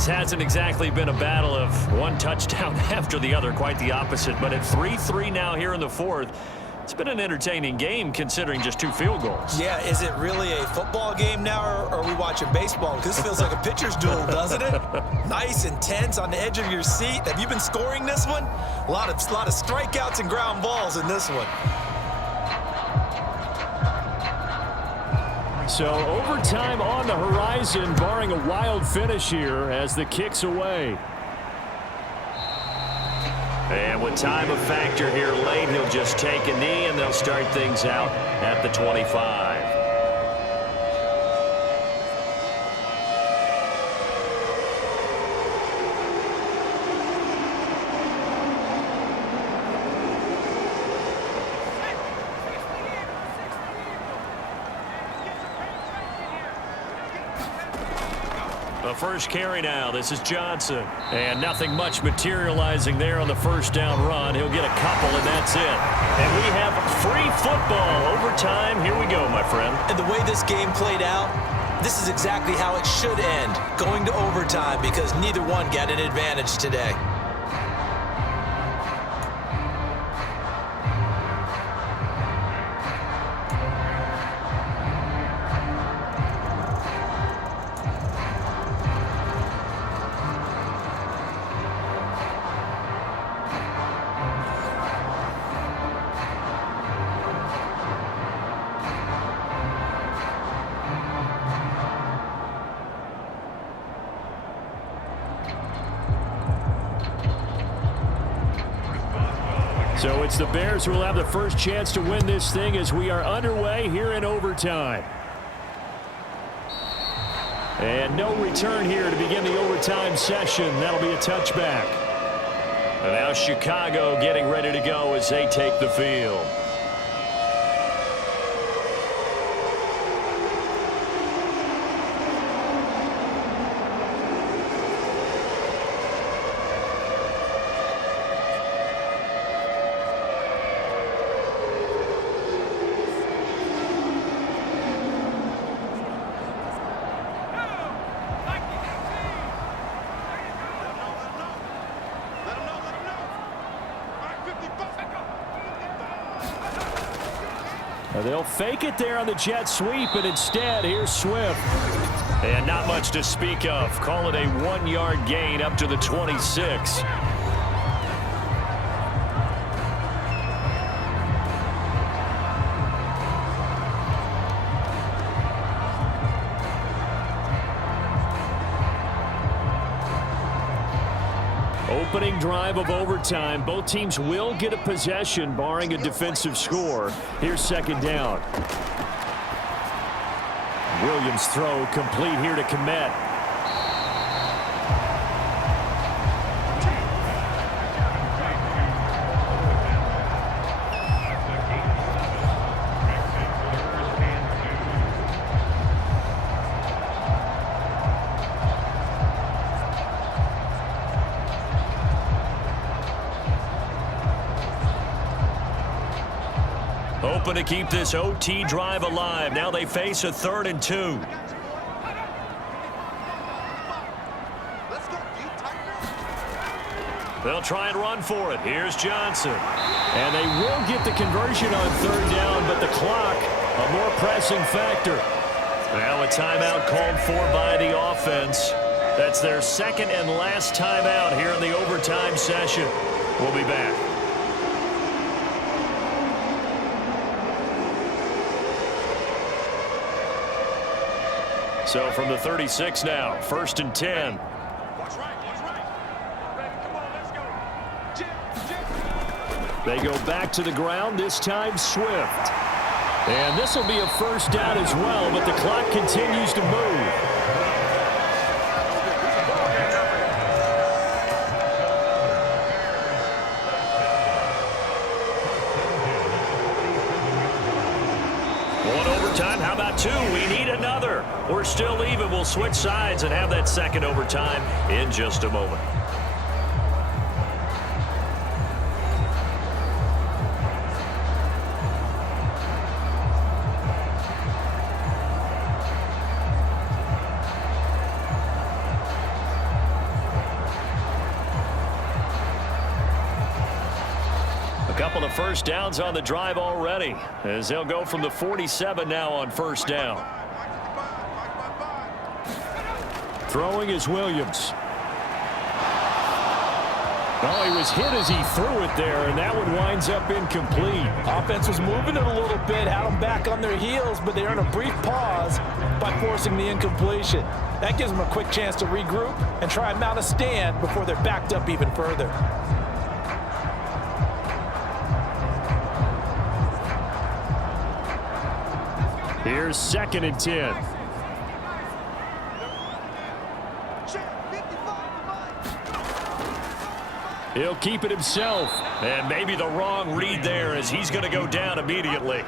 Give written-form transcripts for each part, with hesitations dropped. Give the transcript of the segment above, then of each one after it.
this hasn't exactly been a battle of one touchdown after the other, quite the opposite. But at 3-3 now here in the fourth, it's been an entertaining game considering just 2 field goals. Yeah, is it really a football game now, or are we watching baseball? Because this feels like a pitcher's duel, doesn't it? Nice, intense, on the edge of your seat. Have you been scoring this one? A lot of strikeouts and ground balls in this one. So overtime on the horizon, barring a wild finish here as the kick's away. And with time a factor here late, he'll just take a knee, and they'll start things out at the 25. The first carry now. This is Johnson. And nothing much materializing there on the first down run. He'll get a couple, and that's it. And we have free football. Overtime. Here we go, my friend. And the way this game played out, this is exactly how it should end. Going to overtime because neither one got an advantage today. So it's the Bears who will have the first chance to win this thing as we are underway here in overtime. And no return here to begin the overtime session. That'll be a touchback. And now Chicago getting ready to go as they take the field. They'll fake it there on the jet sweep, and instead, here's Swift. And not much to speak of. Call it a 1-yard gain up to the 26. Opening drive of overtime. Both teams will get a possession, barring a defensive score. Here's second down. Williams' throw complete here to Komet. Hoping to keep this OT drive alive. Now they face a 3rd and 2. They'll try and run for it. Here's Johnson. And they will get the conversion on 3rd down, but the clock, a more pressing factor. Now a timeout called for by the offense. That's their second and last timeout here in the overtime session. We'll be back. So from the 36 now, 1st and 10. They go back to the ground, this time Swift. And this will be a first down as well, but the clock continues to move. One overtime, how about 2? We need another. We're still even. We'll switch sides and have that second overtime in just a moment. Couple of first downs on the drive already, as they'll go from the 47 now on first down. Throwing is Williams. Oh, he was hit as he threw it there, and that one winds up incomplete. Offense was moving it a little bit, had them back on their heels, but they earned a brief pause by forcing the incompletion. That gives them a quick chance to regroup and try and mount a stand before they're backed up even further. Here's 2nd and 10. He'll keep it himself. And maybe the wrong read there, as he's going to go down immediately.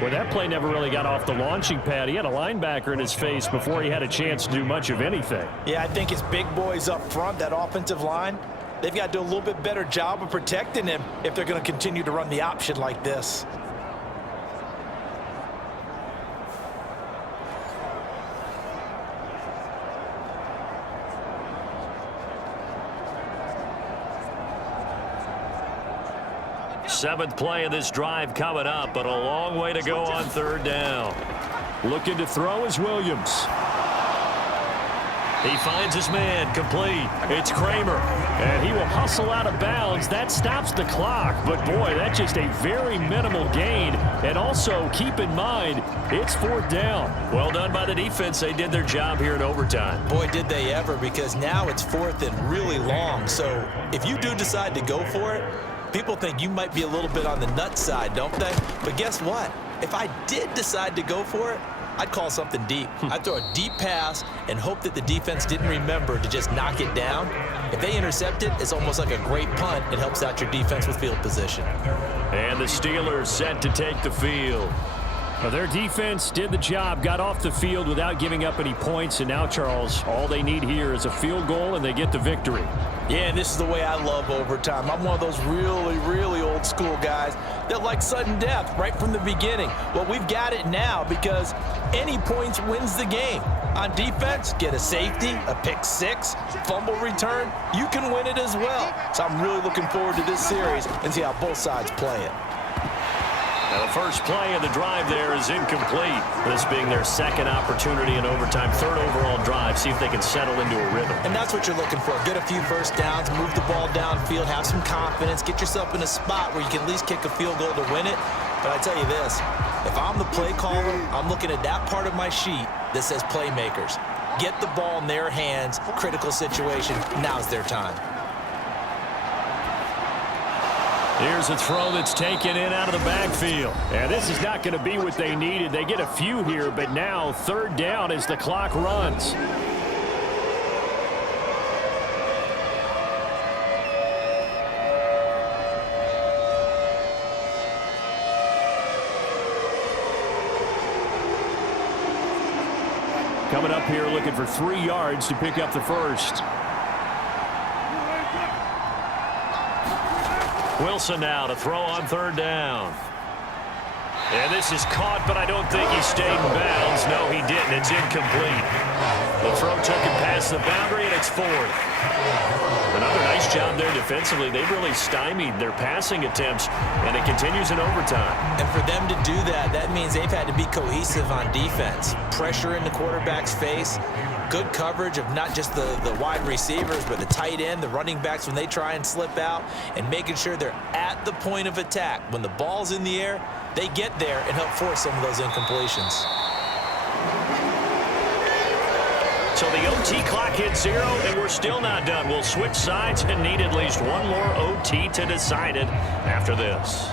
Well, that play never really got off the launching pad. He had a linebacker in his face before he had a chance to do much of anything. Yeah, I think his big boys up front, that offensive line, they've got to do a little bit better job of protecting him if they're going to continue to run the option like this. Seventh play of this drive coming up, but a long way to go on third down. Looking to throw is Williams. He finds his man, complete. It's Kramer. And he will hustle out of bounds. That stops the clock. But, boy, that's just a very minimal gain. And also, keep in mind, it's 4th down. Well done by the defense. They did their job here in overtime. Boy, did they ever, because now it's 4th and really long. So if you do decide to go for it, people think you might be a little bit on the nut side, don't they? But guess what? If I did decide to go for it, I'd call something deep. I'd throw a deep pass and hope that the defense didn't remember to just knock it down. If they intercept it, it's almost like a great punt. It helps out your defense with field position. And the Steelers set to take the field. Well, their defense did the job, got off the field without giving up any points, and now, Charles, all they need here is a field goal, and they get the victory. Yeah, and this is the way I love overtime. I'm one of those really, really old school guys that like sudden death right from the beginning. Well, we've got it now because any points wins the game. On defense, get a safety, a pick six, fumble return, you can win it as well. So I'm really looking forward to this series and see how both sides play it. Now, the first play of the drive there is incomplete. This being their second opportunity in overtime, third overall drive. See if they can settle into a rhythm. And that's what you're looking for. Get a few first downs, move the ball downfield, have some confidence, get yourself in a spot where you can at least kick a field goal to win it. But I tell you this, if I'm the play caller, I'm looking at that part of my sheet that says playmakers. Get the ball in their hands, critical situation, now's their time. Here's a throw that's taken in out of the backfield. And this is not going to be what they needed. They get a few here, but now third down as the clock runs. Coming up here looking for 3 yards to pick up the first. Wilson now to throw on third down. And this is caught, but I don't think he stayed in bounds. No, he didn't. It's incomplete. The throw took him past the boundary, and it's 4th. Another nice job there defensively. They've really stymied their passing attempts, and it continues in overtime. And for them to do that, that means they've had to be cohesive on defense. Pressure in the quarterback's face. Good coverage of not just the wide receivers, but the tight end, the running backs when they try and slip out, and making sure they're at the point of attack. When the ball's in the air, they get there and help force some of those incompletions. So the OT clock hits 0, and we're still not done. We'll switch sides and need at least one more OT to decide it after this.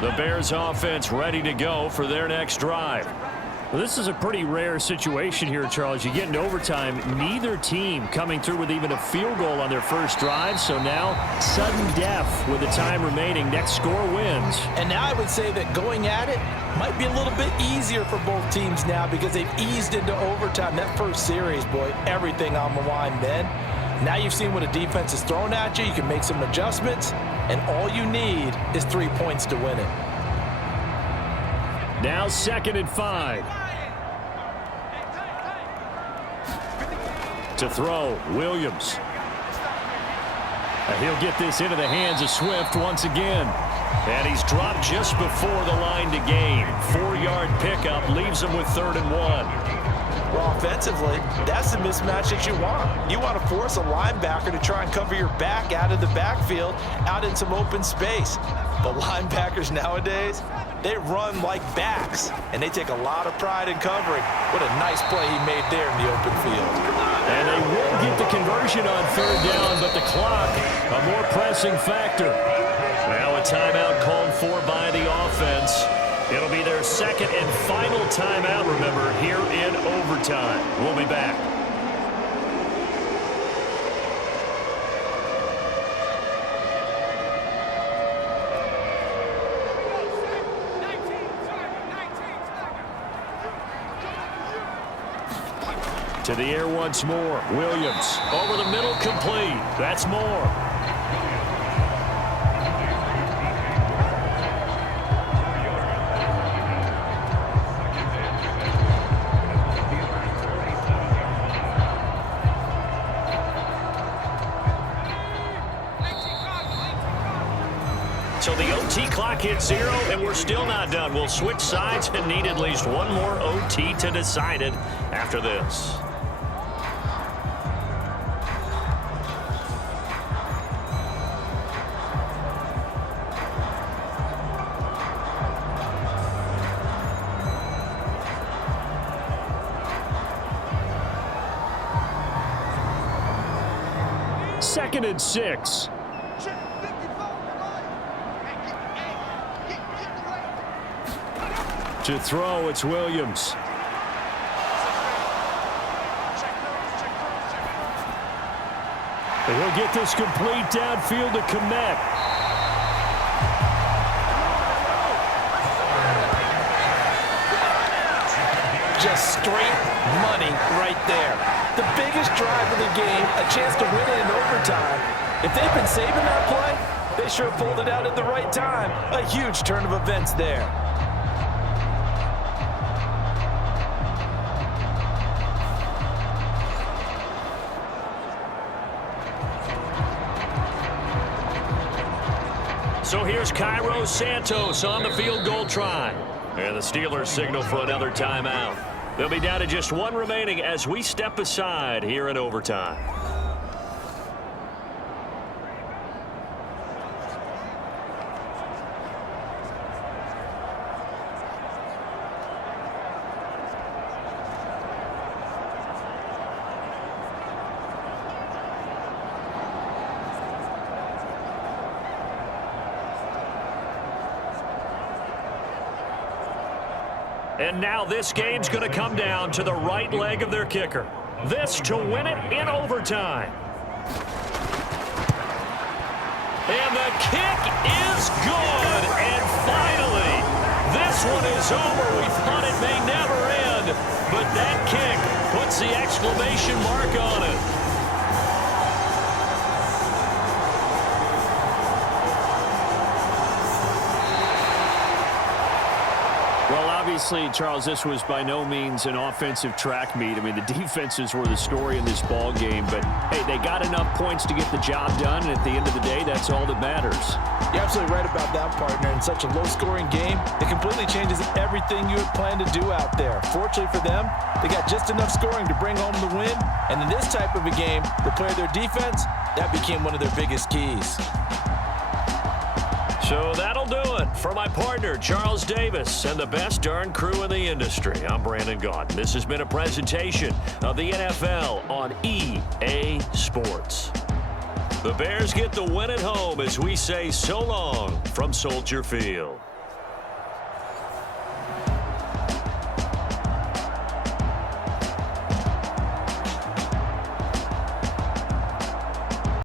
The Bears offense ready to go for their next drive. Well, this is a pretty rare situation here, Charles. You get into overtime, neither team coming through with even a field goal on their first drive. So now, sudden death with the time remaining. Next score wins. And now I would say that going at it might be a little bit easier for both teams now because they've eased into overtime. That first series, boy, everything on the line then. Now you've seen what a defense is thrown at you. You can make some adjustments, and all you need is 3 points to win it. Now 2nd and 5. To throw, Williams. And he'll get this into the hands of Swift once again. And he's dropped just before the line to gain. 4-yard pickup leaves him with 3rd and 1. Well, offensively, that's the mismatch that you want. You want to force a linebacker to try and cover your back out of the backfield, out in some open space. But linebackers nowadays, they run like backs, and they take a lot of pride in covering. What a nice play he made there in the open field. And they will get the conversion on 3rd down, but the clock, a more pressing factor. Now a timeout called for by the offense. It'll be their 2nd and final timeout, remember, here in overtime. We'll be back. To the air once more. Williams over the middle, complete. That's more. So the OT clock hits 0, and we're still not done. We'll switch sides and need at least one more OT to decide it after this. Second and 6. To throw, it's Williams. And he'll get this complete downfield to Kmet. Just straight money right there. The biggest drive of the game, a chance to win it in overtime. If they've been saving that play, they sure pulled it out at the right time. A huge turn of events there. So here's Cairo Santos on the field goal try. And the Steelers signal for another timeout. They'll be down to just one remaining as we step aside here in overtime. And now this game's going to come down to the right leg of their kicker. This to win it in overtime. And the kick is good. And finally, this one is over. We thought it may never end, but that kick puts the exclamation mark on it. Obviously, Charles, this was by no means an offensive track meet. I mean, the defenses were the story in this ball game, but hey, they got enough points to get the job done, and at the end of the day, that's all that matters. You're absolutely right about that, partner. In such a low-scoring game, it completely changes everything you had planned to do out there. Fortunately for them, they got just enough scoring to bring home the win, and in this type of a game, to play their defense, that became one of their biggest keys. So that'll do it for my partner, Charles Davis, and the best darn crew in the industry. I'm Brandon Gaudin. This has been a presentation of the NFL on EA Sports. The Bears get the win at home as we say so long from Soldier Field.